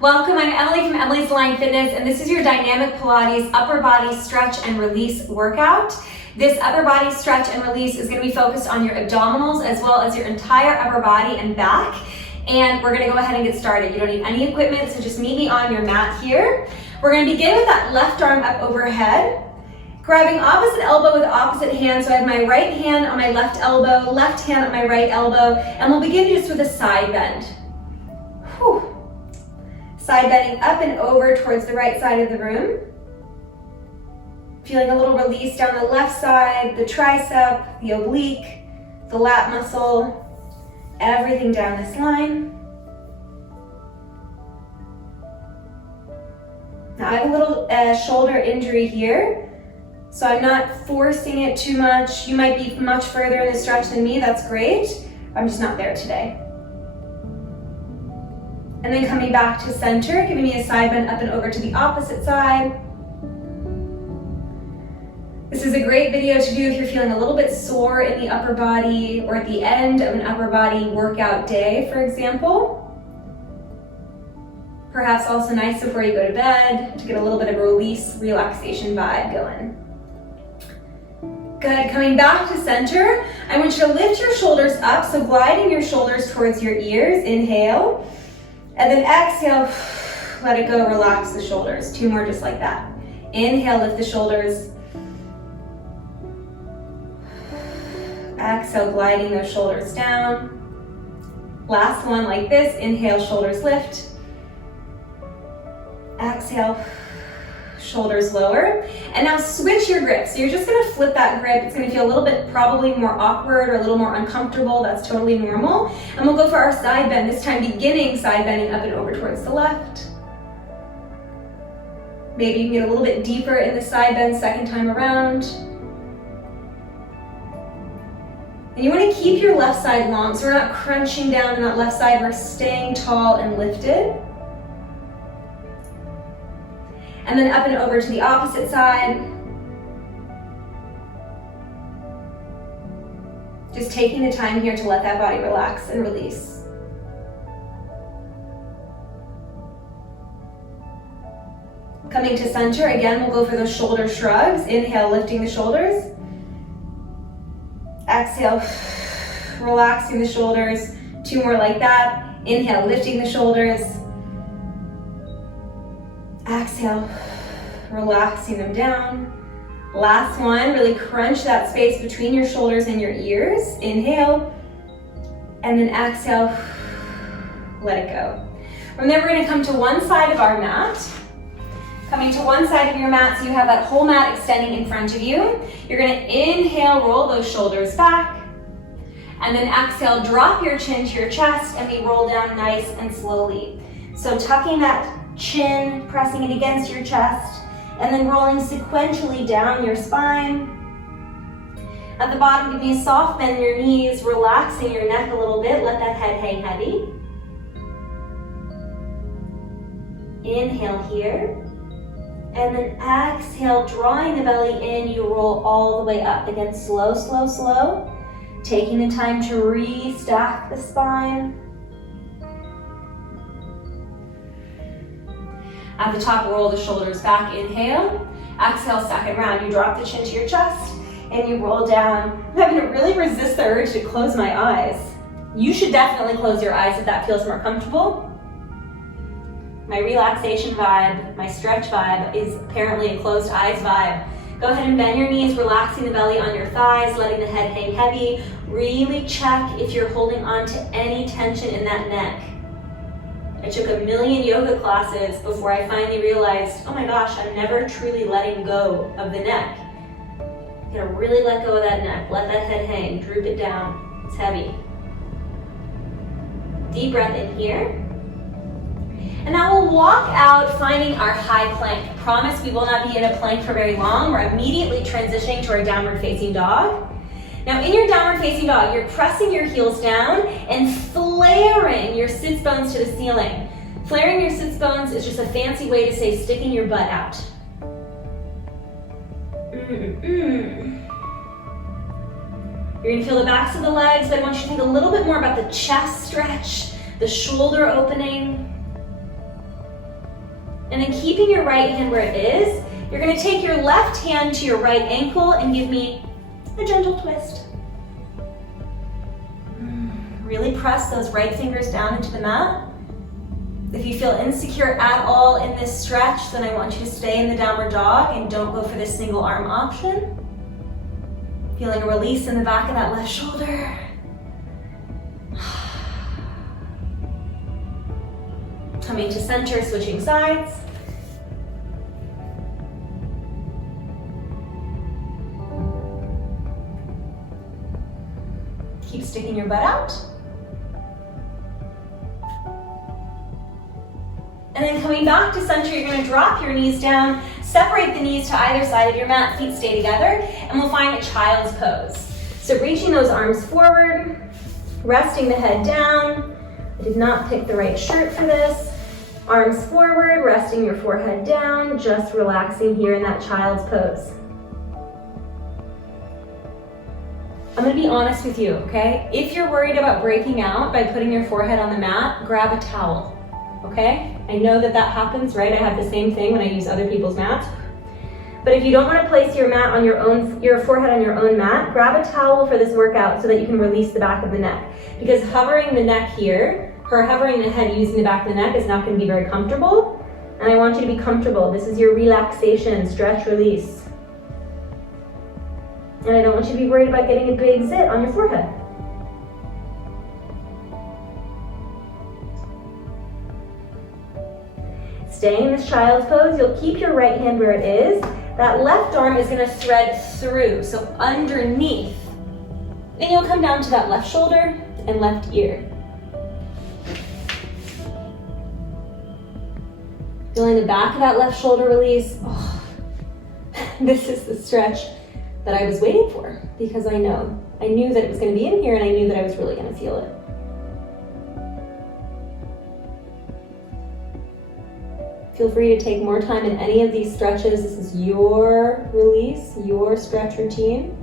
Welcome, I'm Emily from Emily's Aligned Fitness, and this is your dynamic Pilates upper body stretch and release workout. This upper body stretch and release is going to be focused on your abdominals as well as your entire upper body and back. And we're going to go ahead and get started. You don't need any equipment, so just meet me on your mat here. We're going to begin with that left arm up overhead, grabbing opposite elbow with opposite hand. So I have my right hand on my left elbow, left hand on my right elbow, and we'll begin just with a side bend. Whew. Side bending up and over towards the right side of the room. Feeling a little release down the left side, the tricep, the oblique, the lat muscle, everything down this line. Now I have a little shoulder injury here, so I'm not forcing it too much. You might be much further in the stretch than me, that's great. I'm just not there today. And then coming back to center, giving me a side bend up and over to the opposite side. This is a great video to do if you're feeling a little bit sore in the upper body or at the end of an upper body workout day, for example. Perhaps also nice before you go to bed to get a little bit of a release, relaxation vibe going. Good, coming back to center, I want you to lift your shoulders up, so gliding your shoulders towards your ears, inhale. And then exhale, let it go, relax the shoulders. Two more just like that. Inhale, lift the shoulders. Exhale, gliding those shoulders down. Last one like this, inhale, shoulders lift. Exhale, shoulders lower. And now switch your grip. So you're just gonna flip that grip. It's gonna feel a little bit probably more awkward or a little more uncomfortable. That's totally normal. And we'll go for our side bend, this time beginning side bending up and over towards the left. Maybe you can get a little bit deeper in the side bend second time around. And you wanna keep your left side long, so we're not crunching down on that left side, we're staying tall and lifted. And then up and over to the opposite side. Just taking the time here to let that body relax and release. Coming to center, again, we'll go for those shoulder shrugs. Inhale, lifting the shoulders. Exhale, relaxing the shoulders. Two more like that. Inhale, lifting the shoulders. Exhale, relaxing them down. Last one, really crunch that space between your shoulders and your ears. Inhale, and then exhale, let it go. From there, we're gonna come to one side of our mat. Coming to one side of your mat, so you have that whole mat extending in front of you. You're gonna inhale, roll those shoulders back, and then exhale, drop your chin to your chest, and we roll down nice and slowly. So tucking that chin, pressing it against your chest, and then rolling sequentially down your spine. At the bottom, give me a soft bend in your knees, relaxing your neck a little bit, let that head hang heavy. Inhale here, and then exhale, drawing the belly in, you roll all the way up. Again, slow, slow, slow. Taking the time to restack the spine. At the top, roll the shoulders back, inhale. Exhale, second round, you drop the chin to your chest and you roll down. I'm having to really resist the urge to close my eyes. You should definitely close your eyes if that feels more comfortable. My relaxation vibe, my stretch vibe is apparently a closed eyes vibe. Go ahead and bend your knees, relaxing the belly on your thighs, letting the head hang heavy. Really check if you're holding on to any tension in that neck. I took a million yoga classes before I finally realized, oh my gosh, I'm never truly letting go of the neck. You gotta really let go of that neck. Let that head hang, droop it down. It's heavy. Deep breath in here. And now we'll walk out, finding our high plank. Promise we will not be in a plank for very long. We're immediately transitioning to our downward facing dog. Now in your downward facing dog, you're pressing your heels down and flaring your sits bones to the ceiling. Flaring your sits bones is just a fancy way to say sticking your butt out. You're gonna feel the backs of the legs, but I want you to think a little bit more about the chest stretch, the shoulder opening. And then keeping your right hand where it is, you're gonna take your left hand to your right ankle and give me a gentle twist. Really press those right fingers down into the mat. If you feel insecure at all in this stretch, then I want you to stay in the downward dog and don't go for this single arm option. Feeling a release in the back of that left shoulder. Coming to center, switching sides. Keep sticking your butt out. And then coming back to center, you're gonna drop your knees down, separate the knees to either side of your mat, feet stay together, and we'll find a child's pose. So reaching those arms forward, resting the head down. I did not pick the right shirt for this. Arms forward, resting your forehead down, just relaxing here in that child's pose. I'm gonna be honest with you, okay? If you're worried about breaking out by putting your forehead on the mat, grab a towel, okay? I know that happens, right? I have the same thing when I use other people's mats. But if you don't wanna place your mat on your forehead on your own mat, grab a towel for this workout so that you can release the back of the neck. Because hovering the neck here, hovering the head using the back of the neck is not gonna be very comfortable. And I want you to be comfortable. This is your relaxation, stretch, release. And I don't want you to be worried about getting a big zit on your forehead. Staying in this child's pose, you'll keep your right hand where it is. That left arm is gonna thread through, so underneath. Then you'll come down to that left shoulder and left ear. Feeling the back of that left shoulder release. Oh, this is the stretch that I was waiting for because I knew that it was going to be in here and I knew that I was really going to feel it. Feel free to take more time in any of these stretches. This is your release, your stretch routine.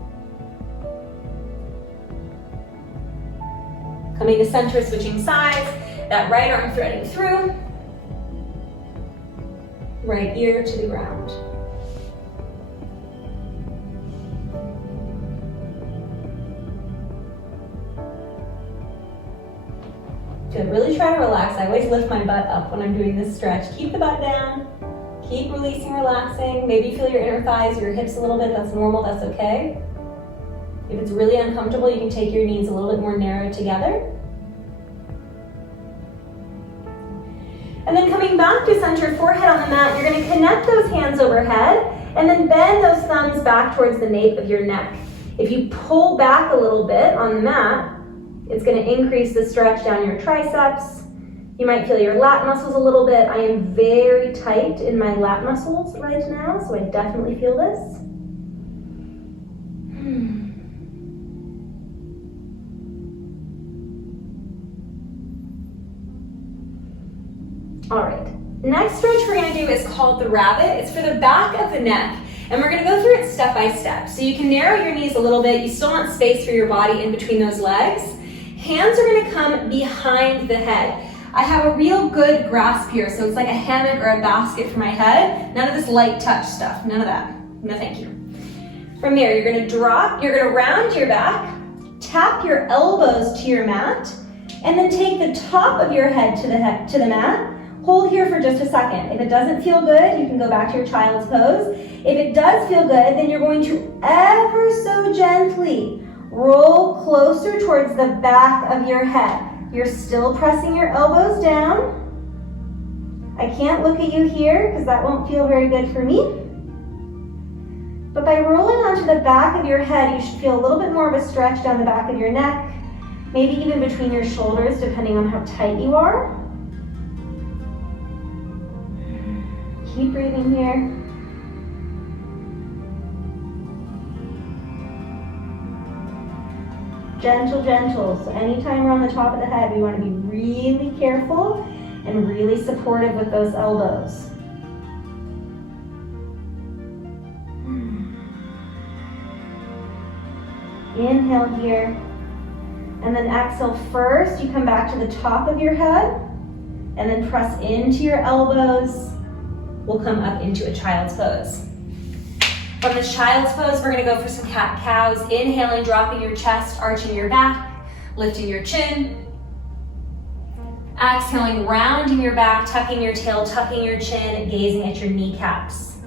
Coming to center, switching sides, that right arm threading through, right ear to the ground. Good, really try to relax. I always lift my butt up when I'm doing this stretch. Keep the butt down, keep releasing, relaxing. Maybe you feel your inner thighs or your hips a little bit, that's normal, that's okay. If it's really uncomfortable, you can take your knees a little bit more narrow together. And then coming back to center, forehead on the mat, you're gonna connect those hands overhead and then bend those thumbs back towards the nape of your neck. If you pull back a little bit on the mat, it's gonna increase the stretch down your triceps. You might feel your lat muscles a little bit. I am very tight in my lat muscles right now, so I definitely feel this. All right, next stretch we're gonna do is called the rabbit. It's for the back of the neck, and we're gonna go through it step by step. So you can narrow your knees a little bit. You still want space for your body in between those legs. Hands are gonna come behind the head. I have a real good grasp here, so it's like a hammock or a basket for my head. None of this light touch stuff, none of that. No thank you. From there, you're gonna drop, you're gonna round your back, tap your elbows to your mat, and then take the top of your head to the mat. Hold here for just a second. If it doesn't feel good, you can go back to your child's pose. If it does feel good, then you're going to ever so gently roll closer towards the back of your head. You're still pressing your elbows down. I can't look at you here because that won't feel very good for me. But by rolling onto the back of your head, you should feel a little bit more of a stretch down the back of your neck, maybe even between your shoulders, depending on how tight you are. Keep breathing here. Gentle, gentle. So anytime we're on the top of the head, we want to be really careful and really supportive with those elbows. Inhale here. And then exhale first. You come back to the top of your head and then press into your elbows we'll come up into a child's pose. From this child's pose, we're gonna go for some cat-cows. Inhaling, dropping your chest, arching your back, lifting your chin. Exhaling, rounding your back, tucking your tail, tucking your chin, gazing at your kneecaps.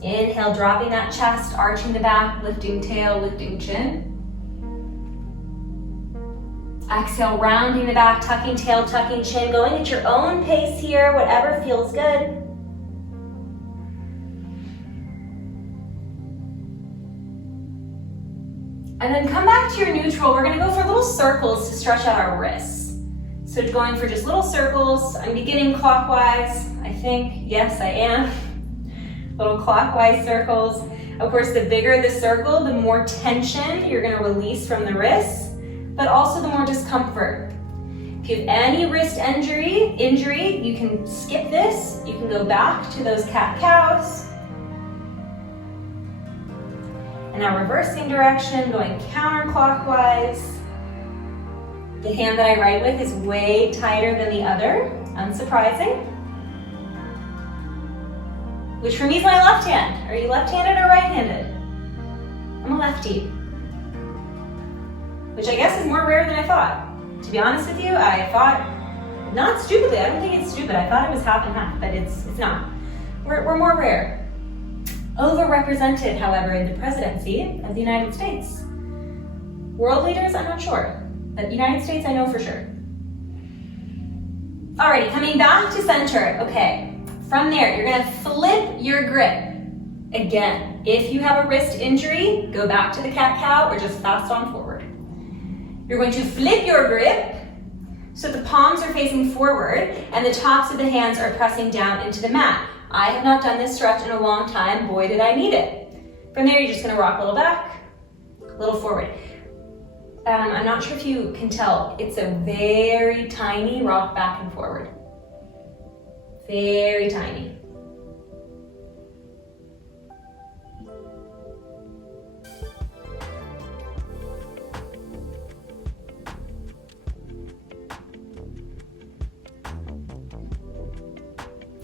Inhale, dropping that chest, arching the back, lifting tail, lifting chin. Exhale, rounding the back, tucking tail, tucking chin, going at your own pace here, whatever feels good. And then come back to your neutral. We're gonna go for little circles to stretch out our wrists. So going for just little circles. I'm beginning clockwise, I think. Yes, I am. Little clockwise circles. Of course, the bigger the circle, the more tension you're gonna release from the wrists, but also the more discomfort. If you have any wrist injury, you can skip this. You can go back to those cat-cows. And now reversing direction, going counterclockwise. The hand that I write with is way tighter than the other, unsurprising. Which for me is my left hand. Are you left-handed or right-handed? I'm a lefty. Which I guess is more rare than I thought. To be honest with you, I thought, not stupidly, I don't think it's stupid. I thought it was half and half, but it's not. We're more rare. Overrepresented, however, in the presidency of the United States. World leaders, I'm not sure, but United States, I know for sure. Alrighty, coming back to center. Okay, from there, you're gonna flip your grip. Again, if you have a wrist injury, go back to the cat-cow or just fast on forward. You're going to flip your grip so the palms are facing forward and the tops of the hands are pressing down into the mat. I have not done this stretch in a long time. Boy, did I need it. From there, you're just gonna rock a little back, a little forward. I'm not sure if you can tell, it's a very tiny rock back and forward. Very tiny.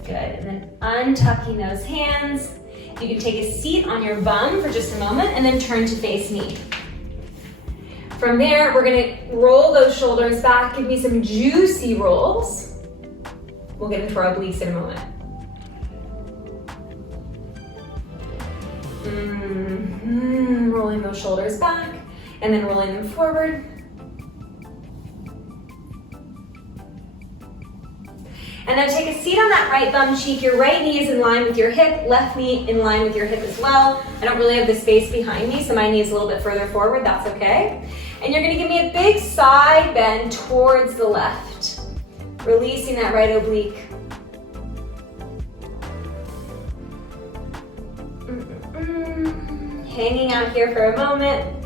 Good, and then untucking those hands. You can take a seat on your bum for just a moment and then turn to face me. From there, we're gonna roll those shoulders back. Give me some juicy rolls. We'll get into our obliques in a moment. Rolling those shoulders back and then rolling them forward. And then take a seat on that right bum cheek. Your right knee is in line with your hip, left knee in line with your hip as well. I don't really have the space behind me, so my knee is a little bit further forward, that's okay. And you're gonna give me a big side bend towards the left, releasing that right oblique. Hanging out here for a moment,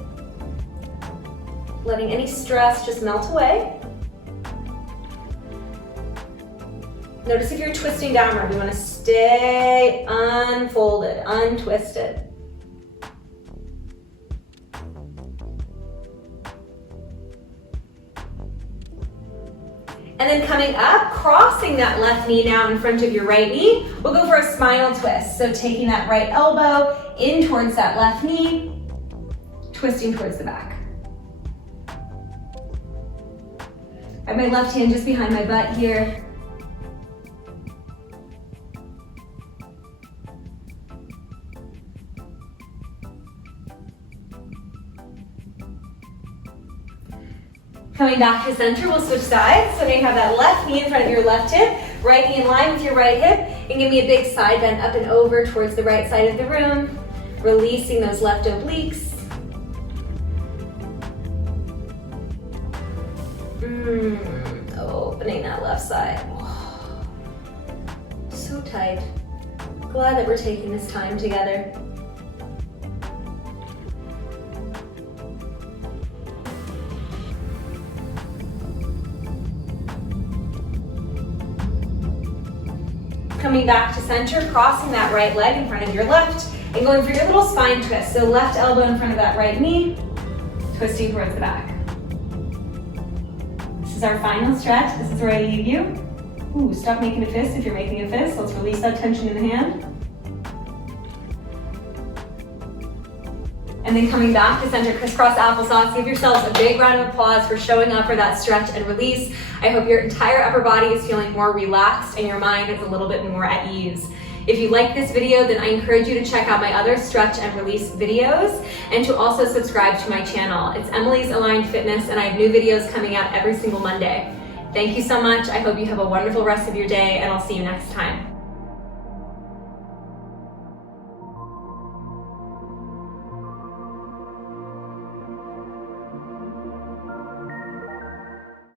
letting any stress just melt away. Notice if you're twisting downward, we want to stay unfolded, untwisted. And then coming up, crossing that left knee now in front of your right knee, we'll go for a spinal twist. So taking that right elbow in towards that left knee, twisting towards the back. I have my left hand just behind my butt here. Coming back to center, we'll switch sides. So now you have that left knee in front of your left hip, right knee in line with your right hip, and give me a big side bend up and over towards the right side of the room, releasing those left obliques. Opening that left side. Oh, so tight. Glad that we're taking this time together. Coming back to center, crossing that right leg in front of your left, and going for your little spine twist. So left elbow in front of that right knee, twisting towards the back. This is our final stretch. This is where I leave you. Ooh, stop making a fist if you're making a fist. Let's release that tension in the hand. And then coming back to center, crisscross applesauce. Give yourselves a big round of applause for showing up for that stretch and release. I hope your entire upper body is feeling more relaxed and your mind is a little bit more at ease. If you like this video, then I encourage you to check out my other stretch and release videos and to also subscribe to my channel. It's Emily's Aligned Fitness, and I have new videos coming out every single Monday. Thank you so much. I hope you have a wonderful rest of your day, and I'll see you next time.